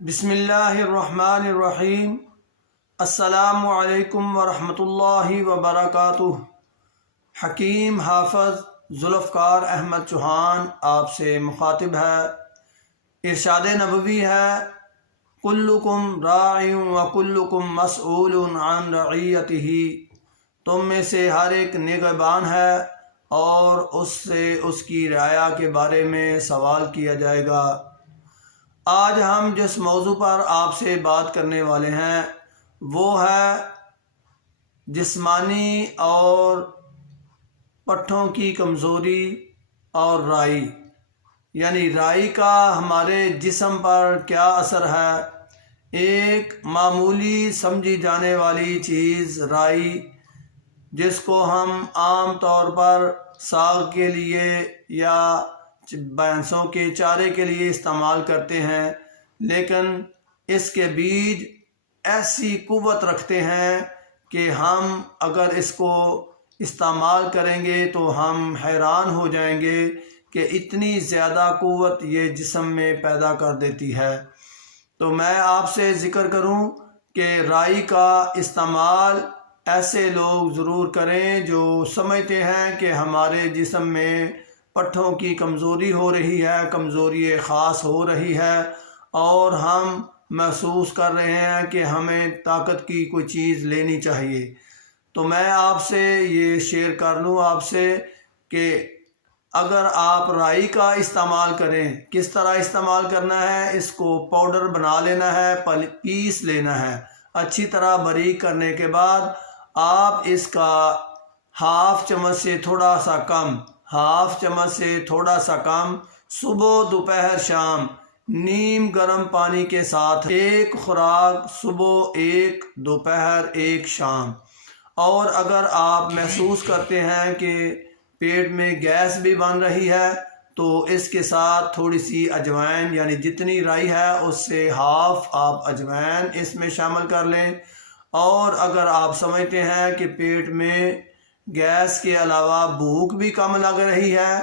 بسم اللہ الرحمن الرحیم۔ السلام علیکم ورحمۃ اللہ وبرکاتہ۔ حکیم حافظ ذوالفقار احمد چوہان آپ سے مخاطب ہے۔ ارشاد نبوی ہے، کلکم راع وکلکم مسئول عن رعیتہ۔ تم میں سے ہر ایک نگہبان ہے اور اس سے اس کی رعایا کے بارے میں سوال کیا جائے گا۔ آج ہم جس موضوع پر آپ سے بات کرنے والے ہیں وہ ہے جسمانی اور پٹھوں کی کمزوری اور رائی، یعنی رائی کا ہمارے جسم پر کیا اثر ہے۔ ایک معمولی سمجھی جانے والی چیز رائی، جس کو ہم عام طور پر ساگ کے لیے یا بھینسوں کے چارے کے لیے استعمال کرتے ہیں، لیکن اس کے بیج ایسی قوت رکھتے ہیں کہ ہم اگر اس کو استعمال کریں گے تو ہم حیران ہو جائیں گے کہ اتنی زیادہ قوت یہ جسم میں پیدا کر دیتی ہے۔ تو میں آپ سے ذکر کروں کہ رائی کا استعمال ایسے لوگ ضرور کریں جو سمجھتے ہیں کہ ہمارے جسم میں پٹھوں کی کمزوری ہو رہی ہے، کمزوری خاص ہو رہی ہے اور ہم محسوس کر رہے ہیں کہ ہمیں طاقت کی کوئی چیز لینی چاہیے۔ تو میں آپ سے یہ شیئر کر لوں آپ سے کہ اگر آپ رائی کا استعمال کریں، کس طرح استعمال کرنا ہے، اس کو پاؤڈر بنا لینا ہے، پیس لینا ہے۔ اچھی طرح باریک کرنے کے بعد آپ اس کا ہاف چمچ سے تھوڑا سا کم صبح دوپہر شام نیم گرم پانی کے ساتھ ایک خوراک، صبح ایک دوپہر ایک شام۔ اور اگر آپ محسوس کرتے ہیں کہ پیٹ میں گیس بھی بن رہی ہے تو اس کے ساتھ تھوڑی سی اجوائن، یعنی جتنی رائی ہے اس سے ہاف آپ اجوائن اس میں شامل کر لیں۔ اور اگر آپ سمجھتے ہیں کہ پیٹ میں گیس کے علاوہ بھوک بھی کم لگ رہی ہے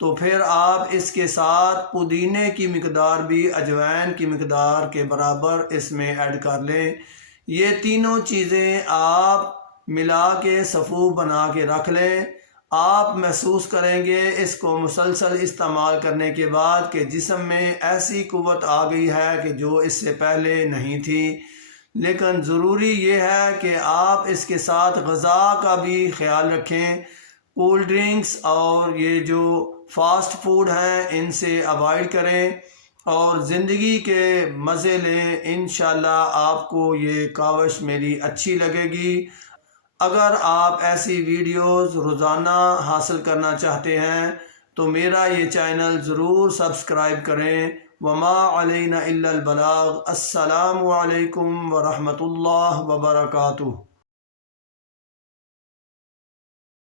تو پھر آپ اس کے ساتھ پودینے کی مقدار بھی اجوائن کی مقدار کے برابر اس میں ایڈ کر لیں۔ یہ تینوں چیزیں آپ ملا کے صفوف بنا کے رکھ لیں۔ آپ محسوس کریں گے اس کو مسلسل استعمال کرنے کے بعد کہ جسم میں ایسی قوت آ گئی ہے کہ جو اس سے پہلے نہیں تھی۔ لیکن ضروری یہ ہے کہ آپ اس کے ساتھ غذا کا بھی خیال رکھیں۔ کولڈ ڈرنکس اور یہ جو فاسٹ فوڈ ہیں ان سے اوائڈ کریں اور زندگی کے مزے لیں۔ انشاءاللہ آپ کو یہ کاوش میری اچھی لگے گی۔ اگر آپ ایسی ویڈیوز روزانہ حاصل کرنا چاہتے ہیں تو میرا یہ چینل ضرور سبسکرائب کریں۔ وما علینا الا البلاغ۔ السلام علیکم ورحمۃ اللہ وبرکاتہ۔